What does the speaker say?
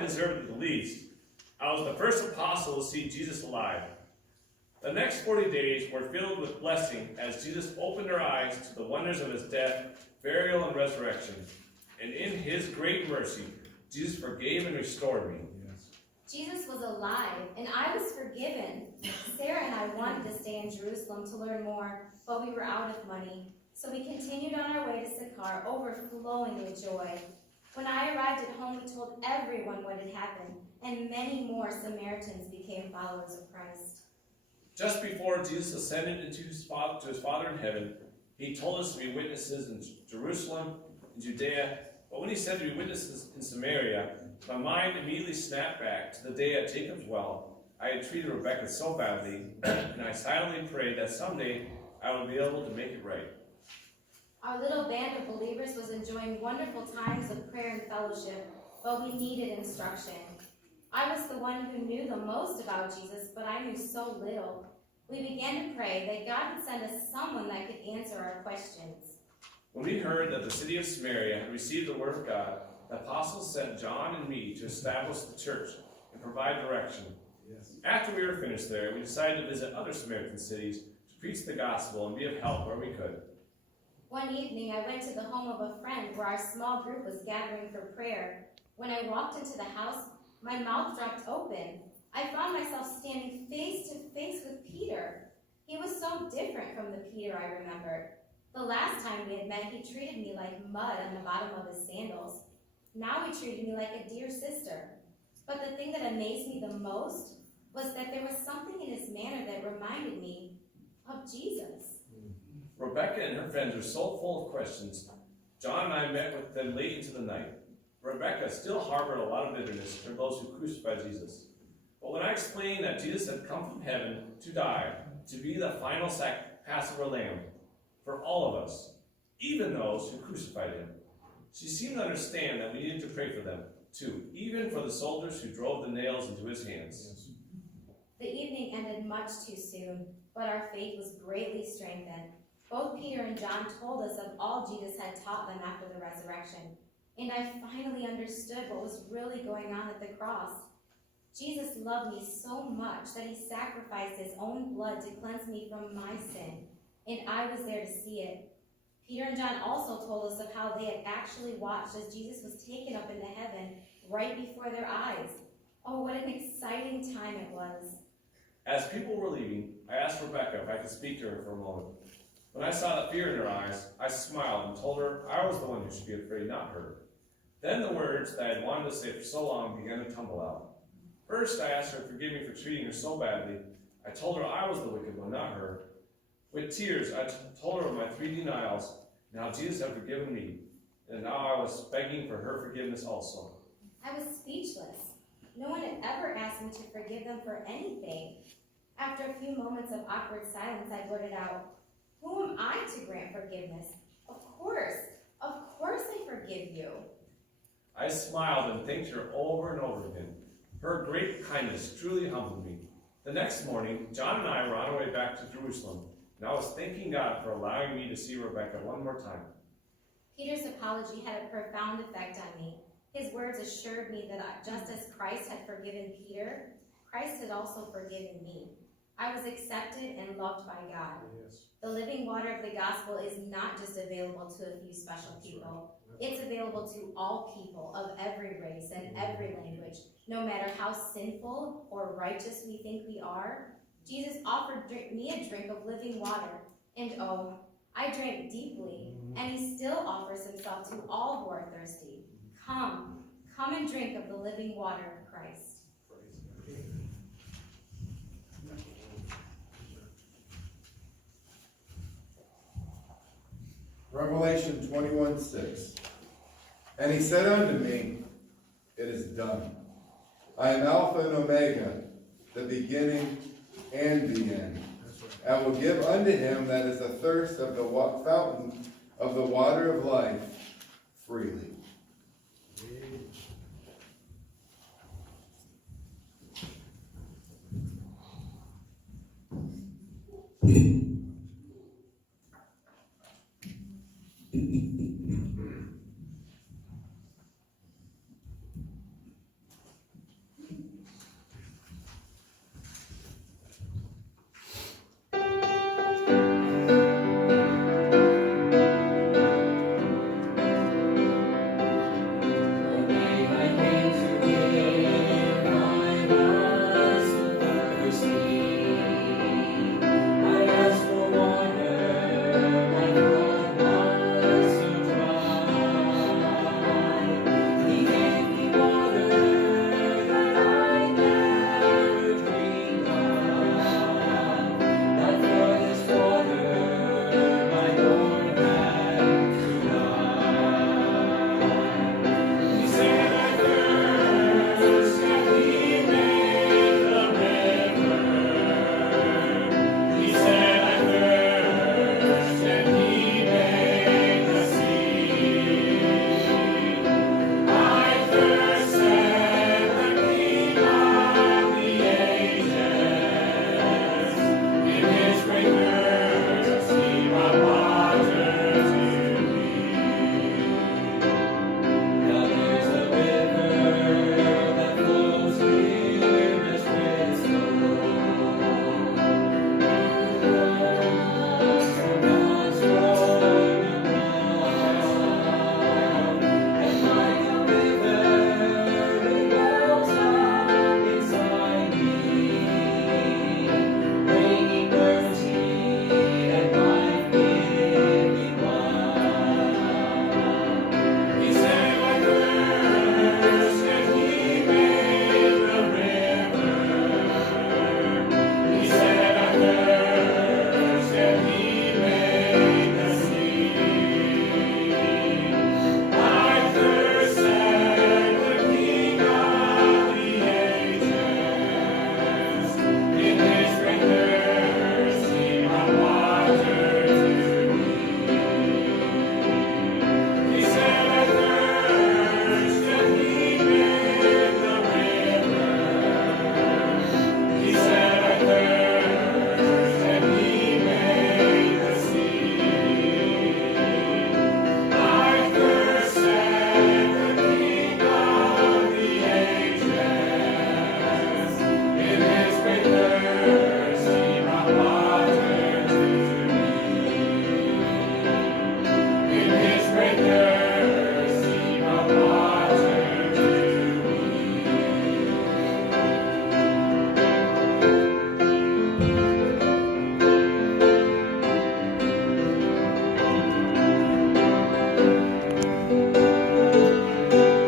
deserved it the least, I was the first apostle to see Jesus alive. The next 40 days were filled with blessing as Jesus opened our eyes to the wonders of his death, burial, and resurrection. And in his great mercy, Jesus forgave and restored me. Jesus was alive, and I was forgiven. Sarah and I wanted to stay in Jerusalem to learn more, but we were out of money. So we continued on our way to Sychar, overflowing with joy. When I arrived at home, we told everyone what had happened, and many more Samaritans became followers of Christ. Just before Jesus ascended into his Father in heaven, he told us to be witnesses in Jerusalem, in Judea. But when he said to be witnesses in Samaria, my mind immediately snapped back to the day at Jacob's well. I had treated Rebecca so badly, and I silently prayed that someday I would be able to make it right. Our little band of believers was enjoying wonderful times of prayer and fellowship, but we needed instruction. I was the one who knew the most about Jesus, but I knew so little. We began to pray that God would send us someone that could answer our questions. When we heard that the city of Samaria had received the word of God, the apostles sent John and me to establish the church and provide direction. Yes. After we were finished there, we decided to visit other Samaritan cities to preach the gospel and be of help where we could. One evening, I went to the home of a friend where our small group was gathering for prayer. When I walked into the house, my mouth dropped open. I found myself standing face to face with Peter. He was so different from the Peter I remembered. The last time we had met, he treated me like mud on the bottom of his sandals. Now he treated me like a dear sister. But the thing that amazed me the most was that there was something in his manner that reminded me of Jesus. Rebecca and her friends were so full of questions. John and I met with them late into the night. Rebecca still harbored a lot of bitterness for those who crucified Jesus. But when I explained that Jesus had come from heaven to die, to be the final Passover lamb for all of us, even those who crucified him, she seemed to understand that we needed to pray for them, too, even for the soldiers who drove the nails into his hands. The evening ended much too soon, but our faith was greatly strengthened. Both Peter and John told us of all Jesus had taught them after the resurrection, and I finally understood what was really going on at the cross. Jesus loved me so much that he sacrificed his own blood to cleanse me from my sin, and I was there to see it. Peter and John also told us of how they had actually watched as Jesus was taken up into heaven right before their eyes. Oh, what an exciting time it was. As people were leaving, I asked Rebecca if I could speak to her for a moment. When I saw the fear in her eyes, I smiled and told her I was the one who should be afraid, not her. Then the words that I had wanted to say for so long began to tumble out. First, I asked her to forgive me for treating her so badly. I told her I was the wicked one, not her. With tears, I told her of my 3 denials, and how Jesus had forgiven me, and now I was begging for her forgiveness also. I was speechless. No one had ever asked me to forgive them for anything. After a few moments of awkward silence, I blurted out, "Who am I to grant forgiveness? Of course I forgive you." I smiled and thanked her over and over again. Her great kindness truly humbled me. The next morning, John and I were on our way back to Jerusalem, and I was thanking God for allowing me to see Rebecca one more time. Peter's apology had a profound effect on me. His words assured me that just as Christ had forgiven Peter, Christ had also forgiven me. I was accepted and loved by God. Yes. The living water of the gospel is not just available to a few special people. It's available to all people of every race and every language. No matter how sinful or righteous we think we are, Jesus offered me a drink of living water. And oh, I drank deeply, and he still offers himself to all who are thirsty. Come and drink of the living water of Christ. Revelation 21:6. And he said unto me, It is done. I am Alpha and Omega, the beginning and the end. I will give unto him that is athirst of the fountain of the water of life freely.